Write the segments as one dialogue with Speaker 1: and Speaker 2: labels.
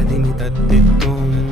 Speaker 1: اديني ددتهم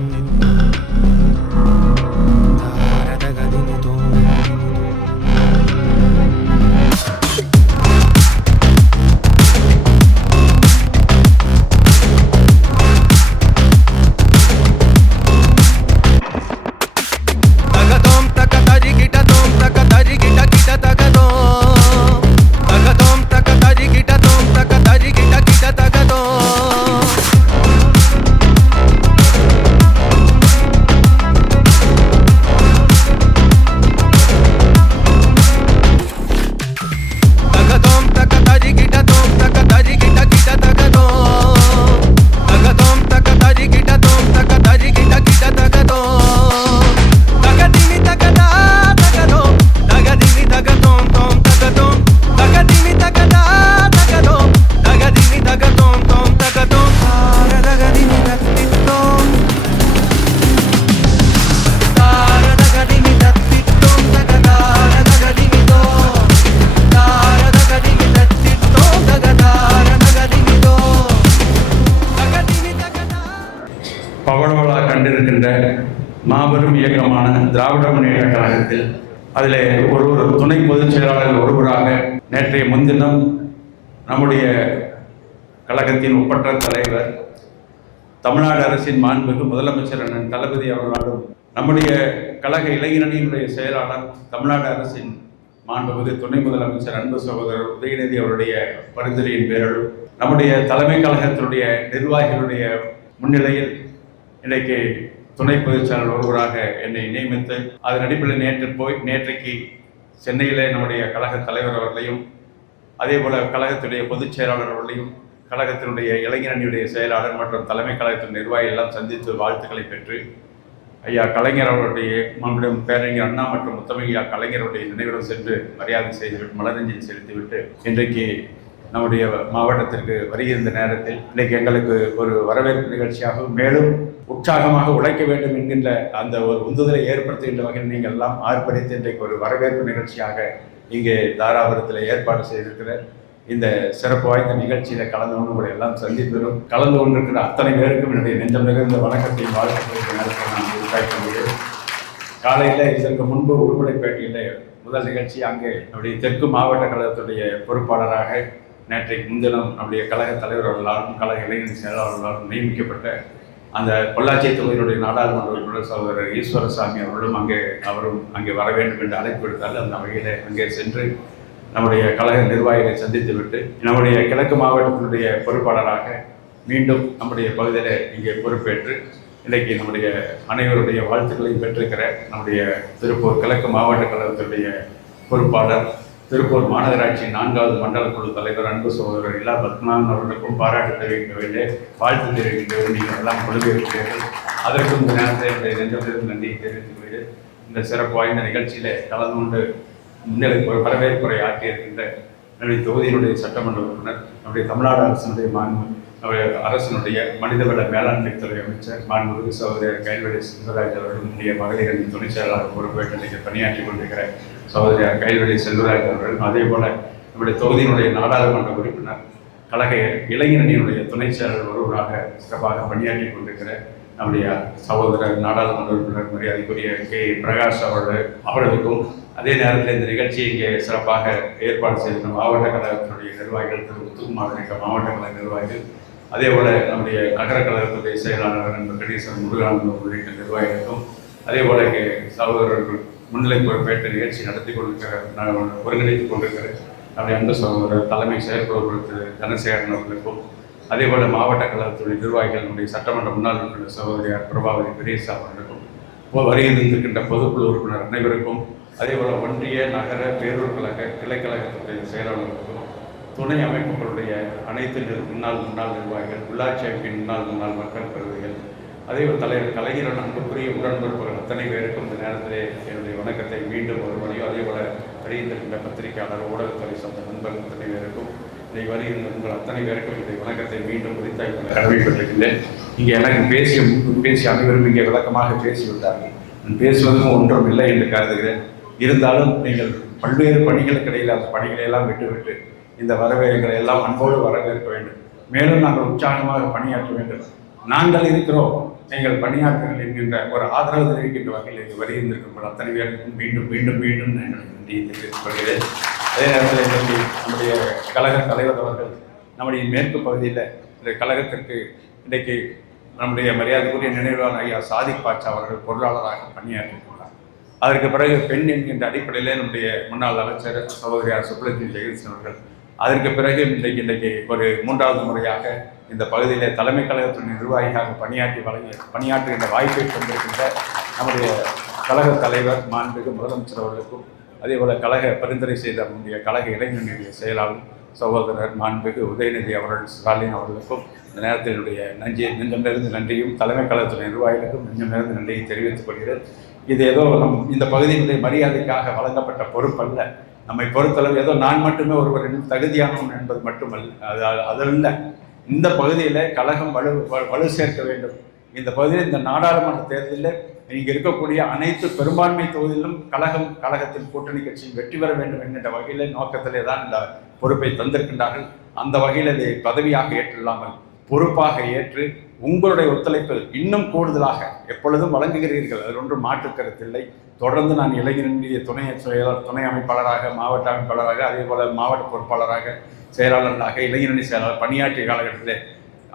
Speaker 1: திராவிட முன்னேற்ற கழகத்தில் அதில் ஒரு ஒரு துணை பொதுச் செயலாளர் ஒருவராக நேற்றைய முன்தினம் நம்முடைய கழகத்தின் ஒப்பற்ற தலைவர் தமிழ்நாடு அரசின் மாண்புமிகு முதலமைச்சர் அண்ணன் தளபதி அவர்களாலும் நம்முடைய கழக இளைஞரணியினுடைய செயலாளர் தமிழ்நாடு அரசின் மாண்புமிகு துணை முதலமைச்சர் அன்பு சகோதரர் உதயநிதி அவருடைய பரிந்துரையின் பேரலும் நம்முடைய தலைமை கழகத்தினுடைய நிர்வாகிகளுடைய முன்னிலையில் இன்றைக்கு துணை பொதுச்செயலாளர் ஒருவராக என்னை நியமித்து அதன் அடிப்படையில் நேற்று போய் நேற்றைக்கு சென்னையிலே நம்முடைய கழக தலைவர் அவர்களையும் அதே போல கழகத்துடைய பொதுச் செயலாளர் அவர்களையும் கழகத்தினுடைய இளைஞரணியுடைய செயலாளர் மற்றும் தலைமை கழகத்தின் நிர்வாகி எல்லாம் சந்தித்து வாழ்த்துக்களை பெற்று ஐயா கலைஞர் அவருடைய நம்முடைய பேரறிஞர் அண்ணா மற்றும் முத்தமையா கலைஞருடைய நினைவிடம் சென்று மரியாதை செய்துவிட்டு மலரஞ்சலி செலுத்திவிட்டு இன்றைக்கு நம்முடைய மாவட்டத்திற்கு வருகின்ற நேரத்தில் இன்றைக்கு எங்களுக்கு ஒரு வரவேற்பு நிகழ்ச்சியாகவும் மேலும் உற்சாகமாக உழைக்க வேண்டும் என்கின்ற அந்த ஒரு உந்துதலை ஏற்படுத்துகின்ற வகையில் நீங்கள் எல்லாம் ஆர்ப்பரித்து இன்றைக்கு ஒரு வரவேற்பு நிகழ்ச்சியாக இங்கே தாராபுரத்தில் ஏற்பாடு செய்திருக்கிற இந்த சிறப்பு வாய்ந்த நிகழ்ச்சியில் கலந்து கொண்டு உங்களை எல்லாம் சந்திப்பதும் கலந்து கொண்டிருக்கிற அத்தனை பேருக்கும் என்னுடைய நெஞ்சம் நிகழ்ந்த வணக்கத்தையும் வாழ்த்துக்களை நேரத்தில் நான் உருவாக்க முடியும் காலையில் இதற்கு முன்பு உருப்படைப்பேட்டையில் முதல் நிகழ்ச்சி அங்கே நம்முடைய தெற்கு மாவட்ட கழகத்துடைய பொறுப்பாளராக நேற்றைக்கு முன்தினம் நம்முடைய கழக தலைவர் அவர்களாலும் கழக இளைஞர் செயலாளர்களாலும் நியமிக்கப்பட்ட அந்த பொள்ளாச்சி தொகுதியினுடைய நாடாளுமன்ற உறுப்பினர் சகோதரர் ஈஸ்வரசாமி அவர்களும் அங்கே அவரும் அங்கே வர வேண்டும் என்று அழைப்பு விடுத்தால் அந்த வகையில் அங்கே சென்று நம்முடைய கழக நிர்வாகிகளை சந்தித்துவிட்டு நம்முடைய கிழக்கு மாவட்டத்தினுடைய பொறுப்பாளராக மீண்டும் நம்முடைய பகுதியில் இங்கே பொறுப்பேற்று இன்றைக்கு நம்முடைய அனைவருடைய வாழ்த்துக்களையும் பெற்றிருக்கிற நம்முடைய திருப்பூர் கிழக்கு மாவட்ட கழகத்தினுடைய பொறுப்பாளர் திருப்பூர் மாநகராட்சி நான்காவது மண்டல குழு தலைவர் அன்பு சகோதரர் இல்லா பத்மநாதன் அவர்களுக்கும் பாராட்டு தெரிவிக்க வேண்டிய வாழ்த்து தெரிவிக்க வேண்டிய நீங்கள் எல்லாம் கொள்கையிருக்கிறீர்கள் அதற்கும் இந்த நேரத்தில் என்னுடைய நெஞ்சத்திலிருந்து நன்றியை தெரிவித்துக் கொண்டு இந்த சிறப்பு வாய்ந்த நிகழ்ச்சியிலே கலந்து கொண்டு முன்னிலை ஒரு வரவேற்புரை ஆற்றியிருக்கின்ற என்னுடைய தொகுதியினுடைய சட்டமன்ற உறுப்பினர் நம்முடைய தமிழ்நாடு அரசினுடைய மாண்பு அரசினுடைய மனிதவள மேலாண்மை துறை அமைச்சர் மாண்புமிகு சகோதரர் கைல்வெளி செல்வராஜ் அவர்களுடைய நம்முடைய மகளிர் அணி துணை செயலாளர் பொறுப்பேற்று இன்றைக்கு பணியாற்றி கொண்டிருக்கிற சகோதரர் கைல்வெளி செல்வராஜ் அவர்கள் அதே போல நம்முடைய தொகுதியினுடைய நாடாளுமன்ற உறுப்பினர் கழக இளைஞரணியினுடைய துணை செயலாளர் ஒருவராக சிறப்பாக பணியாற்றி கொண்டிருக்கிற நம்முடைய சகோதரர் நாடாளுமன்ற உறுப்பினர் மரியாதைக்குரிய கே. பிரகாஷ் அவர்கள் அவர்களுக்கும் அதே நேரத்தில் இந்த நிகழ்ச்சியை இங்கே சிறப்பாக ஏற்பாடு செய்திருந்த மாவட்ட கழகத்தினுடைய நிர்வாகிகள் திரு முத்துக்குமார் மாவட்ட கழக நிர்வாகிகள் அதே போல் நம்முடைய நகர கழகத்துடைய செயலாளர் நண்பர் கணேசன் முருகானந்தம் உள்ளிட்ட நிர்வாகிகளுக்கும் அதே போல சகோதரர்கள் முன்னிலை பொறுப்பேற்ற நிகழ்ச்சி நடத்தி கொண்டிருக்கிற நான் ஒருங்கிணைத்துக் கொண்டிருக்கிற நம்முடைய அன்பு சகோதரர் தலைமை செயற்குழு திரு தனசேகரன் அவர்களுக்கும் அதே போல் மாவட்ட கழகத்துடைய நிர்வாகிகள் நம்முடைய சட்டமன்ற முன்னாள் உறுப்பினர் சகோதரியார் பிரபாவதி பெரியசா அவர்களுக்கும் இப்போ வருகையில் இருந்திருக்கின்ற பொதுக்குழு உறுப்பினர் அனைவருக்கும் அதே போல் ஒன்றிய நகர பேரூர் கழக கிளைக்கழகத்துடைய செயலாளர்களுக்கும் துணை அமைப்புகளுடைய அனைத்து முன்னாள் முன்னாள் நிர்வாகிகள் உள்ளாட்சி அமைப்பின் முன்னாள் முன்னாள் மக்கள் பிரதிகள் அதே ஒரு தலைவர் கலைஞர் அன்புக்குரிய உடன்பிறப்புகள் அத்தனை பேருக்கும் இந்த நேரத்திலே என்னுடைய வணக்கத்தை மீண்டும் ஒரு முறையும் அதே போல வருகின்ற பத்திரிகையாளர் ஊடகத்துறை சொந்த நண்பர்கள் அத்தனை பேருக்கும் இதை வருகின்ற உங்கள் அத்தனை பேருக்கும் என்னுடைய வணக்கத்தை மீண்டும் உரித்தாய் கடமைப்பட்டிருக்கின்றேன் இங்கே எனக்கு பேசிய பேசிய அனைவரும் இங்கே விளக்கமாக பேசிவிட்டார்கள். நான் பேசுவதும் ஒன்றும் இல்லை என்று கருதுகிறேன். இருந்தாலும் நீங்கள் பல்வேறு பணிகளுக்கு இடையில் அந்த பணிகளை எல்லாம் விட்டுவிட்டு இந்த வரவேற்களை எல்லாம் அன்போடு வரவேற்க வேண்டும். மேலும் நாங்கள் உற்சாகமாக பணியாற்ற வேண்டும். நாங்கள் இருக்கிறோம். நீங்கள் பணியாற்றுங்கள் என்கின்ற ஒரு ஆதரவு தெரிவிக்கின்ற வகையில் இங்கு வருகின்றிருக்கும் அத்தனை பேருக்கும் மீண்டும் மீண்டும் மீண்டும் நாங்கள் நன்றியை தெரிவித்துக் கொள்கிறேன். அதே நேரத்தில் இன்றைக்கு நம்முடைய கழக தலைவர் அவர்கள் நம்முடைய மேற்கு பகுதியில் இந்த கழகத்திற்கு இன்றைக்கு நம்முடைய மரியாதைக்குரிய நினைவாளர் ஐயா சாதிக் பாட்சா அவர்கள் பொருளாளராக பணியாற்றியிருக்கிறார். அதற்கு பிறகு பெண் என்கின்ற அடிப்படையிலே நம்முடைய முன்னாள் அமைச்சர் சகோதரியார் சுப்ரஜி ஜெகதீசன் அவர்கள் அதற்கு பிறகு இன்றைக்கு இன்றைக்கு ஒரு மூன்றாவது முறையாக இந்த பகுதியிலே தலைமை கழகத்தின் நிர்வாகியாக பணியாற்றி வழங்கி பணியாற்றுகின்ற வாய்ப்பை கொண்டிருக்கின்ற நம்முடைய கழக தலைவர் மாண்புமிகு முதலமைச்சர் அவர்களுக்கும் அதே போல் கழக பரிந்துரை செய்த நம்முடைய கழக இளைஞர்களுடைய செயலாளர் சகோதரர் மாண்புமிகு உதயநிதி அவர்கள் ஸ்டாலின் அவர்களுக்கும் இந்த நேரத்தில் என்னுடைய நெஞ்சம் நிறைந்து நன்றியும் தலைமை கழகத்தின் நிர்வாகிகளுக்கும் நெஞ்சமிருந்து நன்றியை தெரிவித்துக் கொள்கிறேன். இது ஏதோ நம் இந்த பகுதியினுடைய மரியாதைக்காக வழங்கப்பட்ட பொறுப்பல்ல. நம்மை பொறுத்தளவு ஏதோ நான் மட்டுமே ஒருவரின் தகுதியானவன் என்பது மட்டுமல்ல. அது அதல்ல. இந்த பகுதியில் கழகம் வலு வ- வலு சேர்க்க வேண்டும். இந்த பகுதியில் இந்த நாடாளுமன்ற தேர்தலில் இங்கே இருக்கக்கூடிய அனைத்து பெரும்பான்மை தொகுதியிலும் கழகம் கழகத்தின் கூட்டணி கட்சியும் வெற்றி பெற வேண்டும் என்கின்ற வகையில் நோக்கத்திலே தான் இந்த பொறுப்பை தந்திருக்கின்றார்கள். அந்த வகையில் இதை பதவியாக ஏற்றில்லாமல் பொறுப்பாக ஏற்று உங்களுடைய ஒத்துழைப்பு இன்னும் கூடுதலாக எப்பொழுதும் வழங்குகிறீர்கள். அதில் ஒன்றும் மாற்று கருத்தில்லை தொடர்ந்து நான் இளைஞர்களுடைய துணை செயலாளர் துணை அமைப்பாளராக மாவட்ட அமைப்பாளராக அதே போல மாவட்ட பொறுப்பாளராக செயலாளர்களாக இளைஞரணி செயலாளர் பணியாற்றிய காலகட்டத்தில்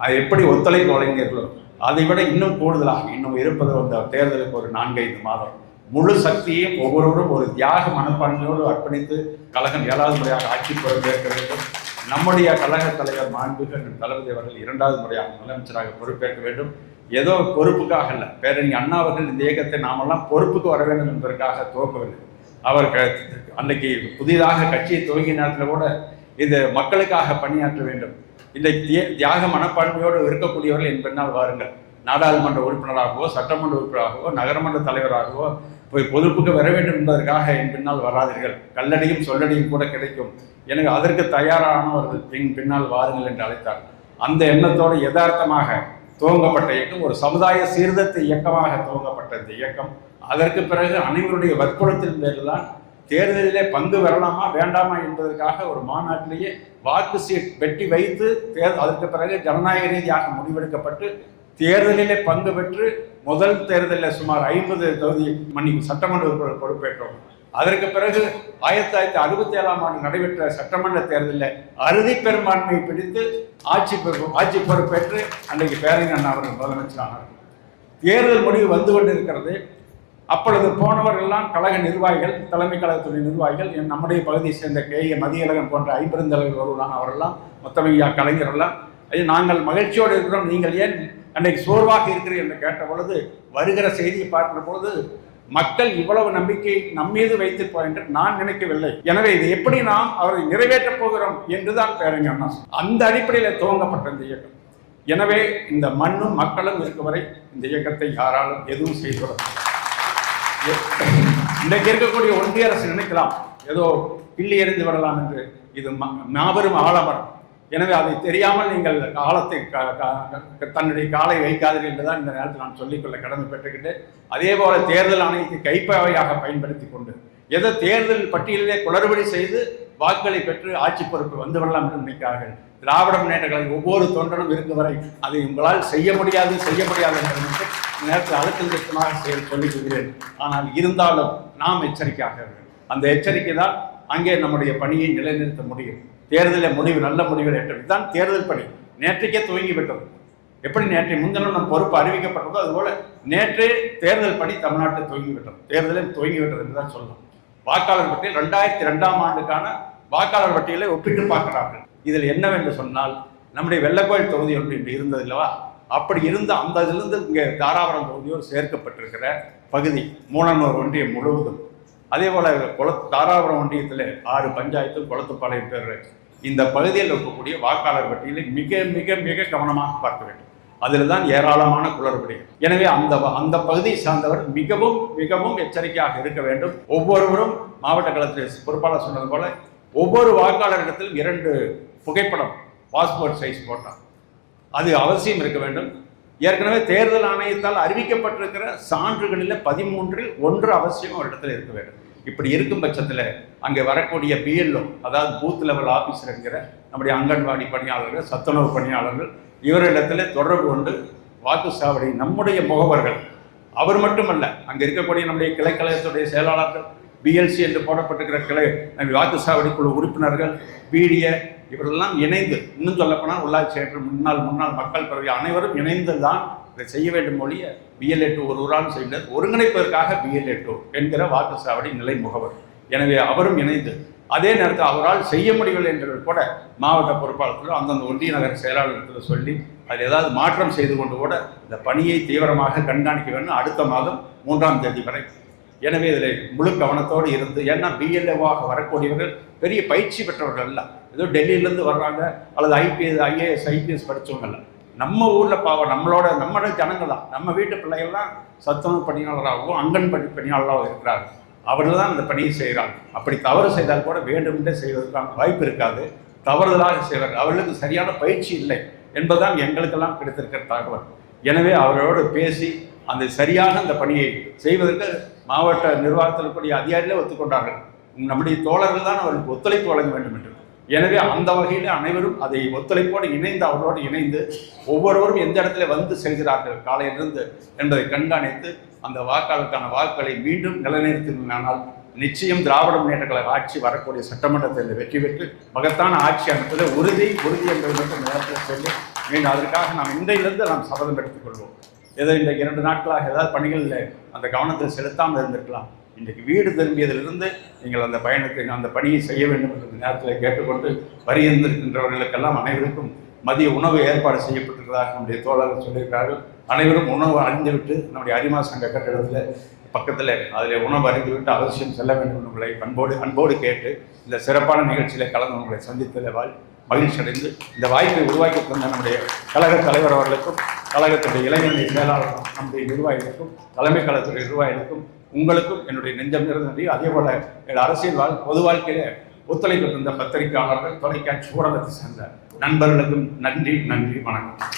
Speaker 1: அது எப்படி ஒத்துழைப்பு வழங்கினீர்களோ அதை விட இன்னும் கூடுதலாக இன்னும் இருப்பது அந்த தேர்தலுக்கு ஒரு நான்கைந்து மாதம். முழு சக்தியையும் ஒவ்வொருவரும் ஒரு தியாக மனப்பான்மையோடு அர்ப்பணித்து கழகம் ஏழாவது முறையாக ஆட்சி பொறுப்பேற்க வேண்டும். நம்முடைய கழக தலைவர் மாண்புகள் தளபதி அவர்கள் இரண்டாவது முறையாக முதலமைச்சராக பொறுப்பேற்க வேண்டும். ஏதோ பொறுப்புக்காக அல்ல பேரணி அண்ணா அவர்கள் இந்த இயக்கத்தை நாமெல்லாம் பொறுப்புக்கு வர வேண்டும் என்பதற்காக துவக்கவில்லை. அவர் க- அன்னைக்கு புதிதாக கட்சியை துவங்கிய நேரத்தில் கூட இது மக்களுக்காக பணியாற்ற வேண்டும். இந்த திய- தியாக மனப்பான்மையோடு இருக்கக்கூடியவர்கள் என் பின்னால் வாருங்கள். நாடாளுமன்ற உறுப்பினராகவோ சட்டமன்ற உறுப்பினராகவோ நகரமன்ற தலைவராகவோ போய் பொறுப்புக்கு வர வேண்டும் என்பதற்காக என் பின்னால் வராதீர்கள். கல்லடியும் சொல்லடியும் கூட கிடைக்கும். எனக்கு அதற்கு தயாரானவர்கள் என் பின்னால் வாருங்கள் என்று அழைத்தார். அந்த எண்ணத்தோடு யதார்த்தமாக துவங்கப்பட்ட இயக்கம் ஒரு சமுதாய சீர்திருத்த இயக்கமாக துவங்கப்பட்ட இந்த இயக்கம் அதற்கு பிறகு அனைவருடைய வற்புறுத்தின் பேரில் தான் தேர்தலிலே பங்கு வரலாமா வேண்டாமா என்பதற்காக ஒரு மாநாட்டிலேயே வாக்கு சீட் வெட்டி வைத்து தேர் அதற்கு பிறகு ஜனநாயக ரீதியாக முடிவெடுக்கப்பட்டு தேர்தலிலே பங்கு பெற்று முதல் தேர்தலில் சுமார் ஐம்பது தொகுதி மன்னிக்கும் சட்டமன்ற உறுப்பினர் பொறுப்பேற்றோம். அதற்கு பிறகு ஆயிரத்தி தொள்ளாயிரத்தி அறுபத்தி ஏழாம் ஆண்டு நடைபெற்ற சட்டமன்ற தேர்தலில் அறுதி பெரும்பான்மையை பிடித்து ஆட்சி பொறுப்பு ஆட்சி பொறுப்பேற்று அன்றைக்கு பேரறிஞர் அவர்கள் முதலமைச்சரானார். தேர்தல் முடிவு வந்து கொண்டிருக்கிறது. அப்பொழுது போனவர்கள்லாம் கழக நிர்வாகிகள் தலைமை கழகத்துறை நிர்வாகிகள் என் நம்முடைய பகுதியை சேர்ந்த கே. ஏ. மதியழகன் போன்ற ஐம்பெருந்தலைவர் வருவாங்க அவரெல்லாம் முத்தமையா கலைஞரெல்லாம் ஐயா நாங்கள் மகிழ்ச்சியோடு இருக்கிறோம். நீங்கள் ஏன் அன்றைக்கு சோர்வாக இருக்கிறீர்கள் என்று கேட்ட பொழுது வருகிற செய்தியை பார்க்கிற பொழுது மக்கள் இவ்வளவு நம்பிக்கை நம்மீது வைத்திருப்பார் என்று நான் நினைக்கவில்லை. எனவே இது எப்படி நாம் அவரை நிறைவேற்றப் போகிறோம் என்றுதான் பேரறிஞர் அண்ணா அந்த அடிப்படையில் துவங்கப்பட்ட இந்த இயக்கம். எனவே இந்த மண்ணும் மக்களும் இருக்கும் வரை இந்த இயக்கத்தை யாராலும் எதுவும் செய்துவிட இன்றைக்கு இருக்கக்கூடிய ஒன்றிய அரசு நினைக்கலாம். ஏதோ கிள்ளி எறிந்து விடலாம் என்று. இது ம- மாபெரும் ஆலமரம். எனவே அதை தெரியாமல் நீங்கள் காலத்தை க- க- தன்னுடைய காலை வைக்காதீர்கள் என்றுதான் இந்த நேரத்தில் நான் சொல்லிக்கொள்ள பெற்றுக்கிட்டு அதே போல தேர்தல் ஆணையத்தை கைப்பாவையாக பயன்படுத்தி கொண்டு எதோ தேர்தல் பட்டியலிலே குளறுபடி செய்து வாக்குகளை பெற்று ஆட்சி பொறுப்பு வந்து விடலாம் என்று நினைக்கிறார்கள். திராவிட முன்னேற்ற கழகம் ஒவ்வொரு தொண்டரும் இருக்கும் வரை அதை உங்களால் செய்ய முடியாது செய்ய முடியாது என்று இந்த நேரத்தில் அழுத்தம் திருத்தமாக செயல் சொல்லிக் கொள்கிறேன். ஆனால் இருந்தாலும் நாம் எச்சரிக்கையாக அந்த எச்சரிக்கை தான் அங்கே நம்முடைய பணியை நிலைநிறுத்த முடியும். தேர்தலில் முடிவு நல்ல முடிவுகள் ஏற்றது இதுதான் தேர்தல் பணி. நேற்றைக்கே துவங்கி விட்டது எப்படி நேற்றை முன்தினம் நம் பொறுப்பு அறிவிக்கப்பட்டதோ அதுபோல நேற்றே தேர்தல் பணி தமிழ்நாட்டில் துவங்கி விட்டது தேர்தலில் துவங்கி விட்டது என்று தான் சொல்லணும் வாக்காளர் பட்டியல் ரெண்டாயிரத்தி ரெண்டாம் ஆண்டுக்கான வாக்காளர் பட்டியலை ஒப்பிட்டு பார்க்கிறார்கள். இதில் என்னவென்று சொன்னால் நம்முடைய வெள்ளக்கோயில் தொகுதி ஒன்று இன்று இருந்தது இல்லவா? அப்படி இருந்த அந்த இதிலிருந்து இங்கே தாராபுரம் தொகுதியோடு சேர்க்கப்பட்டிருக்கிற பகுதி மூலனூர் ஒன்றியம் முழுவதும். அதே போல குளத்து தாராபுரம் ஒன்றியத்தில் ஆறு பஞ்சாயத்து குளத்துப்பாளையம் பேர் இந்த பகுதியில் இருக்கக்கூடிய வாக்காளர் பட்டியலை மிக மிக மிக கவனமாக பார்க்க வேண்டும். அதில் தான் ஏராளமான குளறுபடிகள் எனவே அந்த அந்த பகுதியை சார்ந்தவர் மிகவும் மிகவும் எச்சரிக்கையாக இருக்க வேண்டும். ஒவ்வொருவரும் மாவட்ட களத்தில் பொறுப்பாளர் சொன்னது போல ஒவ்வொரு வாக்காளரிடத்திலும் இரண்டு புகைப்படம் பாஸ்போர்ட் சைஸ் போட்டால் அது அவசியம் இருக்க வேண்டும். ஏற்கனவே தேர்தல் ஆணையத்தால் அறிவிக்கப்பட்டிருக்கிற சான்றுகளில் பதிமூன்றில் ஒன்று அவசியம் ஒரு இடத்துல இருக்க வேண்டும். இப்படி இருக்கும் பட்சத்தில் அங்கே வரக்கூடிய பிஎல்ஓ அதாவது பூத் லெவல் ஆஃபீஸர் என்கிற நம்முடைய அங்கன்வாடி பணியாளர்கள் சத்துணவு பணியாளர்கள் இவரிடத்தில் தொடர்பு கொண்டு வாக்குச்சாவடி நம்முடைய முகவர்கள். அவர் மட்டுமல்ல அங்கே இருக்கக்கூடிய நம்முடைய கிளைக்கழகத்துடைய செயலாளர்கள் பிஎல்சி என்று போடப்பட்டிருக்கிற கிளை நம்ம வாக்குச்சாவடி குழு உறுப்பினர்கள் பிடிய இவரெல்லாம் இணைந்து இன்னும் சொல்லப்போனால் உள்ளாட்சி செயலர் முன்னாள் முன்னாள் மக்கள் பிரதி அனைவரும் இணைந்து தான் இதை செய்ய வேண்டும் மொழியை பிஎல்ஏ டூ ஒரு ஊரால் செய்தார் ஒருங்கிணைப்பதற்காக பிஎல்ஏ டூ என்கிற வாக்குச்சாவடி நிலை முகவர். எனவே அவரும் இணைந்து அதே நேரத்தில் அவரால் செய்ய முடியவில்லை என்று கூட மாவட்ட பொறுப்பாளர்களோ அந்தந்த ஒன்றிய நகர செயலாளர்கள் சொல்லி அதில் ஏதாவது மாற்றம் செய்து கொண்டு கூட இந்த பணியை தீவிரமாக கண்காணிக்க வேண்டும். அடுத்த மாதம் மூன்றாம் தேதி வரை. எனவே இதில் முழு கவனத்தோடு இருந்து ஏன்னா பிஎல்ஏவாக வரக்கூடியவர்கள் பெரிய பயிற்சி பெற்றவர்கள் அல்ல. ஏதோ டெல்லியிலேருந்து வர்றாங்க அல்லது ஐபிஎஸ் ஐஏஎஸ் ஐபிஎஸ் படித்தவங்க இல்லை நம்ம ஊரில் பாவம் நம்மளோட நம்மளோட ஜனங்க தான் நம்ம வீட்டு பிள்ளைகள்லாம் சத்துணவு பணியாளராகவும் அங்கன்படி பணியாளராகவும் இருக்கிறார் அவர்கள் தான் அந்த பணியை செய்கிறாங்க அப்படி தவறு செய்தால் கூட வேண்டுமென்றே செய்வதற்கான வாய்ப்பு இருக்காது. தவறுதலாக செய்வார்கள். அவர்களுக்கு சரியான பயிற்சி இல்லை என்பதுதான் எங்களுக்கெல்லாம் கிடைத்திருக்கிற தகவல். எனவே அவர்களோடு பேசி அந்த சரியாக அந்த பணியை செய்வதற்கு மாவட்ட நிர்வாகத்தில் கூடிய அதிகாரிகளே ஒத்துக்கொண்டார்கள். நம்முடைய தோழர்கள் தான் அவர்களுக்கு ஒத்துழைப்பு வழங்க வேண்டும் என்று. எனவே அந்த வகையில் அனைவரும் அதை ஒத்துழைப்போடு இணைந்து அவர்களோடு இணைந்து ஒவ்வொருவரும் எந்த இடத்துல வந்து செல்கிறார்கள் காலையிலிருந்து என்பதை கண்காணித்து அந்த வாக்காளருக்கான வாக்குகளை மீண்டும் நிலைநிறுத்தினால் நிச்சயம் திராவிட முன்னேற்ற கழக ஆட்சி வரக்கூடிய சட்டமன்றத்தில் வெற்றி பெற்று மகத்தான ஆட்சி அமைப்பது உறுதி உறுதி என்பது மட்டும் நேரத்தில் சொல்லி மீண்டும் அதற்காக நாம் இன்றையிலிருந்து நாம் சபதம் எடுத்துக்கொள்வோம் ஏதோ இந்த இரண்டு நாட்களாக ஏதாவது பணிகளில் அந்த கவனத்தை செலுத்தாமல் இருந்திருக்கலாம். இன்றைக்கு வீடு திரும்பியதிலிருந்து நீங்கள் அந்த பயணத்தை அந்த பணியை செய்ய வேண்டும் என்ற நேரத்தில் கேட்டுக்கொண்டு வரியிருந்திருக்கின்றவர்களுக்கெல்லாம் அனைவருக்கும் மதிய உணவு ஏற்பாடு செய்யப்பட்டிருக்கிறதாக நம்முடைய தோழர்கள் சொல்லியிருக்கிறார்கள். அனைவரும் உணவு அறிந்துவிட்டு நம்முடைய அரிமா சங்க கட்டிடத்தில் பக்கத்தில் அதில் உணவு அறிந்துவிட்டு அவசியம் செல்ல வேண்டும் என்று உங்களை அன்போடு அன்போடு கேட்டு இந்த சிறப்பான நிகழ்ச்சியில் கலந்து உங்களை சந்தித்ததில் வாழ் மகிழ்ச்சி அடைந்து இந்த வாய்ப்பை உருவாக்கி தந்த நம்முடைய கழக தலைவர் அவர்களுக்கும் கழகத்துடைய இளைஞர் செயலாளர் நம்முடைய நிர்வாகிகளுக்கும் தலைமை கழகத்துடைய நிர்வாகிகளுக்கும் உங்களுக்கும் என்னுடைய நெஞ்சம் நிறைந்த நன்றி. அதே போல அரசியல் வாழ் பொது வாழ்க்கையில ஒத்துழைப்பு தந்த பத்திரிகையாளர்கள் தொலைக்காட்சி ஊடகத்தை சேர்ந்த நண்பர்களுக்கும் நன்றி நன்றி வணக்கம்.